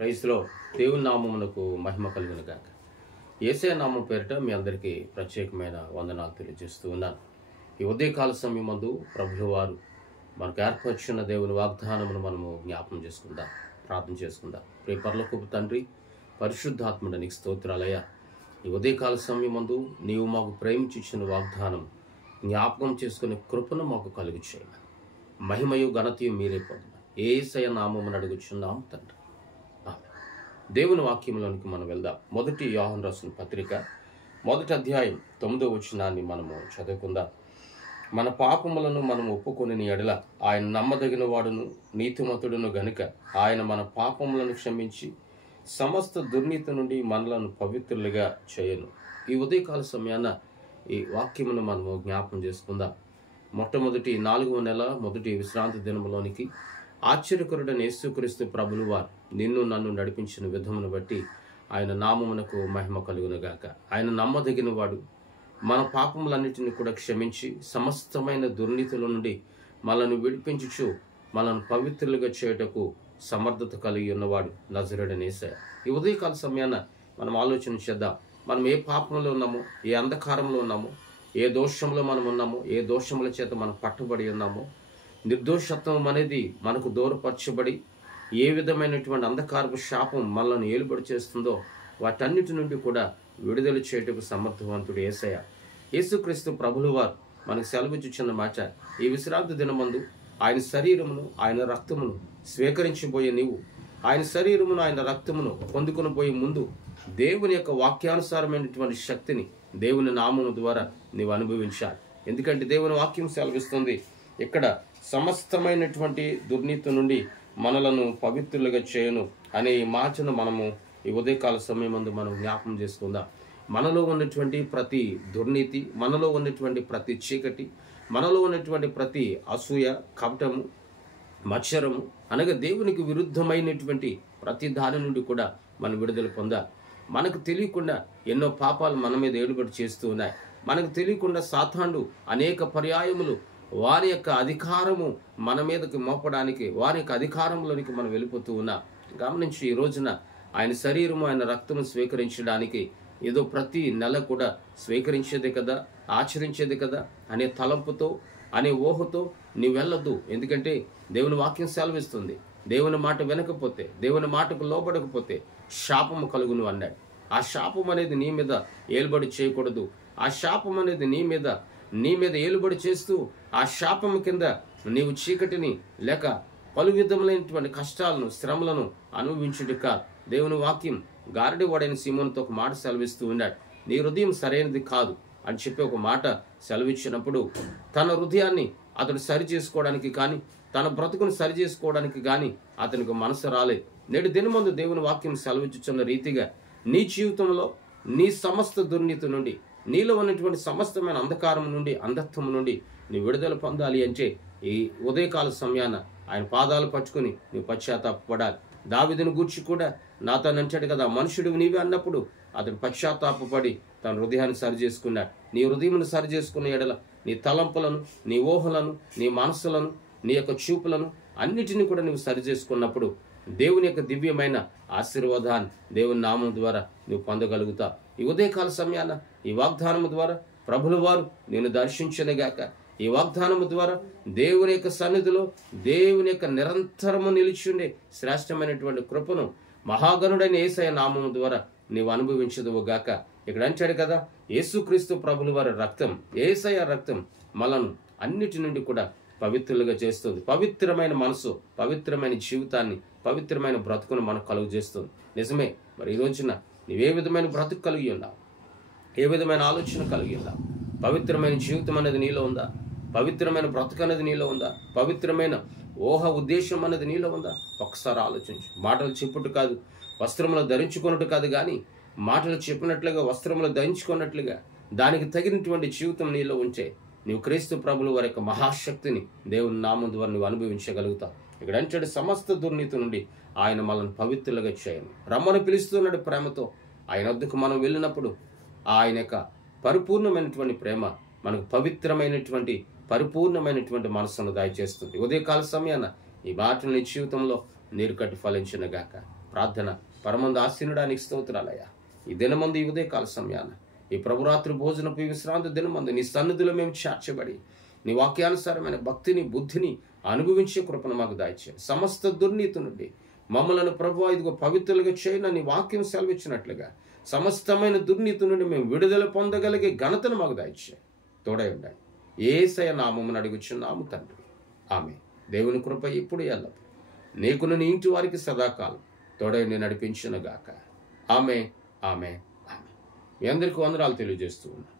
ప్రైజ్లో దేవుని నామమునకు మహిమ కలుగును గాక. యేసయ్య నామం పేరిట మీ అందరికీ ప్రత్యేకమైన వందనాలు తెలియజేస్తూ ఉన్నాను. ఈ ఉదయకాల సమయమందు ప్రభువు వారు మనకు ఏర్పరిచిన దేవుని వాగ్దానమును మనము జ్ఞాపకం చేసుకుందాం, ప్రార్థన చేసుకుందాం. ప్రియ పరలోకపు తండ్రి, పరిశుద్ధాత్ముడు నీకు స్తోత్రాలయ్యా. ఈ ఉదయకాల సమయమందు నీవు మాకు ప్రేమించిన వాగ్దానం జ్ఞాపకం చేసుకునే కృపను మాకు కలుగు చేయాలి. మహిమయు ఘనతయు మీరే పొందాలి. యేసయ్య నామమును అడుగుచున్నాం తండ్రి. దేవుని వాక్యంలోనికి మనం వెళ్దాం. మొదటి యోహాను రాసిన పత్రిక 1వ అధ్యాయం 9వ వచనాన్ని మనము చదువుకుందాం. మన పాపములను మనం ఒప్పుకొని ఎడల ఆయన నమ్మదగిన వాడును నీతిమంతుడును గనుక ఆయన మన పాపములను క్షమించి సమస్త దుర్నీతి నుండి మనలను పవిత్రులుగా చేయను. ఈ ఉదయకాల సమయాన ఈ వాక్యమును మనము జ్ఞాపకం చేసుకుందాం. మొట్టమొదటి 4వ నెల మొదటి విశ్రాంతి దినములోనికి ఆశ్చర్యకరుడైన యేసుక్రీస్తు ప్రభులు వారు నిన్ను నన్ను నడిపించిన విధమును బట్టి ఆయన నామమునకు మహిమ కలుగునుగాక. ఆయన నమ్మదగిన వాడు, మన పాపములన్నిటిని కూడా క్షమించి సమస్తమైన దుర్నీతుల నుండి మనల్ని విడిపించుచు మనల్ని పవిత్రులుగా చేయుటకు సమర్థత కలిగి ఉన్నవాడు నజరేయుడైన యేసయ్య. ఈ ఉదయకాల సమయాన మనం ఆలోచన చేద్దాం. మనం ఏ పాపంలో ఉన్నామో, ఏ అంధకారంలో ఉన్నామో, ఏ దోషంలో మనం ఉన్నామో, ఏ దోషముల చేత మనం పట్టుబడి ఉన్నామో, నిర్దోషత్వం అనేది మనకు దూరపరచబడి ఏ విధమైనటువంటి అంధకారపు శాపం మనల్ని ఏలుబడి చేస్తుందో వాటన్నిటి నుండి కూడా విడుదల చేయటకు సమర్థవంతుడు యేసయ్య. యేసుక్రీస్తు ప్రభులు వారు మనకు సెలవిచ్చుచున్న మాట, ఈ విశ్రాంతి దినమందు ఆయన శరీరమును ఆయన రక్తమును స్వీకరించబోయే నీవు ఆయన శరీరమును ఆయన రక్తమును పొందుకొని పోయే ముందు దేవుని యొక్క వాక్యానుసారమైనటువంటి శక్తిని దేవుని నామము ద్వారా నీవు అనుభవించాలి. ఎందుకంటే దేవుని వాక్యం సెలవిస్తుంది, ఇక్కడ సమస్తమైనటువంటి దుర్నీతి నుండి మనలను పవిత్రులుగా చేయను అనే ఈ మాటను మనము ఈ ఉదయకాల సమయమందు మనం జ్ఞాపకం చేసుకుందాం. మనలో ఉన్నటువంటి ప్రతి దుర్నీతి, మనలో ఉన్నటువంటి ప్రతి చీకటి, మనలో ఉన్నటువంటి ప్రతి అసూయ, కపటము, మత్సరము అనగా దేవునికి విరుద్ధమైనటువంటి ప్రతి దాని నుండి కూడా మనం విడుదల పొందాలి. మనకు తెలియకుండా ఎన్నో పాపాలు మన మీద ఏలుబడి చేస్తూ ఉన్నాయి. మనకు తెలియకుండా సాతానుడు అనేక పర్యాయములు వారి యొక్క అధికారము మన మీదకి మోపడానికి, వారి యొక్క అధికారంలోనికి మనం వెళ్ళిపోతూ ఉన్నాం. గమనించి ఈ రోజున ఆయన శరీరము ఆయన రక్తము స్వీకరించడానికి ఏదో ప్రతి నెల కూడా స్వీకరించేదే కదా, ఆచరించేదే కదా అనే తలంపుతో, అనే ఊహతో నీవు వెళ్ళొద్దు. ఎందుకంటే దేవుని వాక్యం సెలవిస్తుంది, దేవుని మాట వినకపోతే, దేవుని మాటకు లోబడకపోతే శాపము కలుగును అన్నాడు. ఆ శాపం అనేది నీ మీద ఏలుబడి చేయకూడదు. ఆ శాపం అనేది నీ మీద ఏలుబడి చేస్తూ ఆ శాపము కింద నీవు చీకటిని లేక పలు విధములైనటువంటి కష్టాలను, శ్రమలను అనుభవించుట కాదు. దేవుని వాక్యం గారడి వాడైన సీమోనుతో ఒక మాట సెలవిస్తూ ఉన్నాడు, నీ హృదయం సరైనది కాదు అని చెప్పి ఒక మాట సెలవిచ్చినప్పుడు తన హృదయాన్ని అతడు సరి చేసుకోవడానికి కానీ, తన బ్రతుకును సరి చేసుకోవడానికి కానీ అతనికి మనసు రాలేదు. నేడు దినమందు దేవుని వాక్యం సెలవిచ్చుచున్న రీతిగా నీ జీవితంలో నీ సమస్త దుర్నీతి నుండి, నీలో ఉన్నటువంటి సమస్తమైన అంధకారం నుండి, అంధత్వం నుండి నీ విడుదల పొందాలి అంటే ఈ ఉదయకాల సమయాన ఆయన పాదాలు పట్టుకుని నీ పశ్చాత్తాపపడాలి. దావీదును గూర్చి కూడా నాతోను అంటాడు కదా, మనుషుడు నీవే అన్నప్పుడు అతడు పశ్చాత్తాపపడి తన హృదయాన్ని సరి చేసుకున్నాడు. నీ హృదయమును సరి చేసుకున్న ఎడల నీ తలంపులను, నీ ఊహలను, నీ మనస్సులను, నీ యొక్క చూపులను అన్నిటినీ కూడా నువ్వు సరి చేసుకున్నప్పుడు దేవుని యొక్క దివ్యమైన ఆశీర్వాదాన్ని దేవుని నామం ద్వారా నువ్వు పొందగలుగుతావు. ఈ ఉదయకాల సమయాన ఈ వాగ్దానము ద్వారా ప్రభుల వారు నేను దర్శించనుగాక. ఈ వాగ్దానము ద్వారా దేవుని యొక్క సన్నిధిలో దేవుని యొక్క నిరంతరము నిలిచిండే శ్రేష్టమైనటువంటి కృపను మహాగణుడైన యేసయ్య నామము ద్వారా నీవు అనుభవించదువుగాక. ఇక్కడ అంటాడు కదా, యేసుక్రీస్తు ప్రభుల వారి రక్తం, యేసయ్య రక్తం మనను అన్నిటి నుండి కూడా పవిత్రులుగా చేస్తుంది. పవిత్రమైన మనసు, పవిత్రమైన జీవితాన్ని, పవిత్రమైన బ్రతుకును మనకు కలుగు చేస్తుంది. నిజమే. మరి ఈ రోజున నీవే విధమైన బ్రతుకు కలిగి ఉన్నావు? ఏ విధమైన ఆలోచన కలిగి ఉన్నావు? పవిత్రమైన జీవితం అనేది నీలో ఉందా? పవిత్రమైన బ్రతుకు అనేది నీలో ఉందా? పవిత్రమైన ఊహ, ఉద్దేశం అనేది నీలో ఉందా? ఒక్కసారి ఆలోచించు. మాటలు చెప్పుట కాదు, వస్త్రములు ధరించుకున్నట్టు కాదు, కానీ మాటలు చెప్పినట్లుగా వస్త్రములు ధరించుకున్నట్లుగా దానికి తగినటువంటి జీవితం నీలో ఉంటే నీవు క్రీస్తు ప్రభుల వారి యొక్క మహాశక్తిని దేవుని నామం ద్వారా నువ్వు అనుభవించగలుగుతావు. ఇక్కడ అంటాడు, సమస్త దుర్నీతి నుండి ఆయన మనల్ని పవిత్రులుగా చేయను. రమ్మని పిలుస్తున్నాడు ప్రేమతో. ఆయన వద్దకు మనం వెళ్ళినప్పుడు ఆయన యొక్క పరిపూర్ణమైనటువంటి ప్రేమ మనకు పవిత్రమైనటువంటి పరిపూర్ణమైనటువంటి మనస్సును దయచేస్తుంది. ఉదయకాల సమయాన ఈ మాటలు నీ జీవితంలో నీరు కట్టి ఫలించునుగాక. ప్రార్థన పరమందు ఆశీనుడానికి స్తోత్రాలయ్యా. ఈ దినమందు ఈ ఉదయకాల సమయాన ఈ ప్రభురాత్రి భోజనపు ఈ విశ్రాంతి దినమందు నీ సన్నిధిలో మేము చేర్చబడి నీ వాక్యానుసారమైన భక్తిని బుద్ధిని అనుభవించే కృపను మాకు దాయిచ్చాయి. సమస్త దుర్నీతి నుండి మమ్మలను ప్రభువా ఇదిగో పవిత్రులుగా చేయన నీ వాక్యం సెలవిచ్చినట్లుగా సమస్తమైన దుర్నీతి నుండి మేము విడుదల పొందగలిగే ఘనతను మాకు దాయిచ్చాయి. తోడై ఉండండి. యేసయ్య నామమున అడుగుచున్నాము తండ్రి. ఆమేన్. దేవుని కృప ఇప్పుడు ఎల్లప్పుడు నీకును నీ ఇంటి వారికి సదాకాలం తోడై నడిపించునుగాక. ఆమేన్. ఆమేన్. ఆమేన్. మీ అందరికీ వందనాలు తెలియజేస్తూ ఉన్నాను.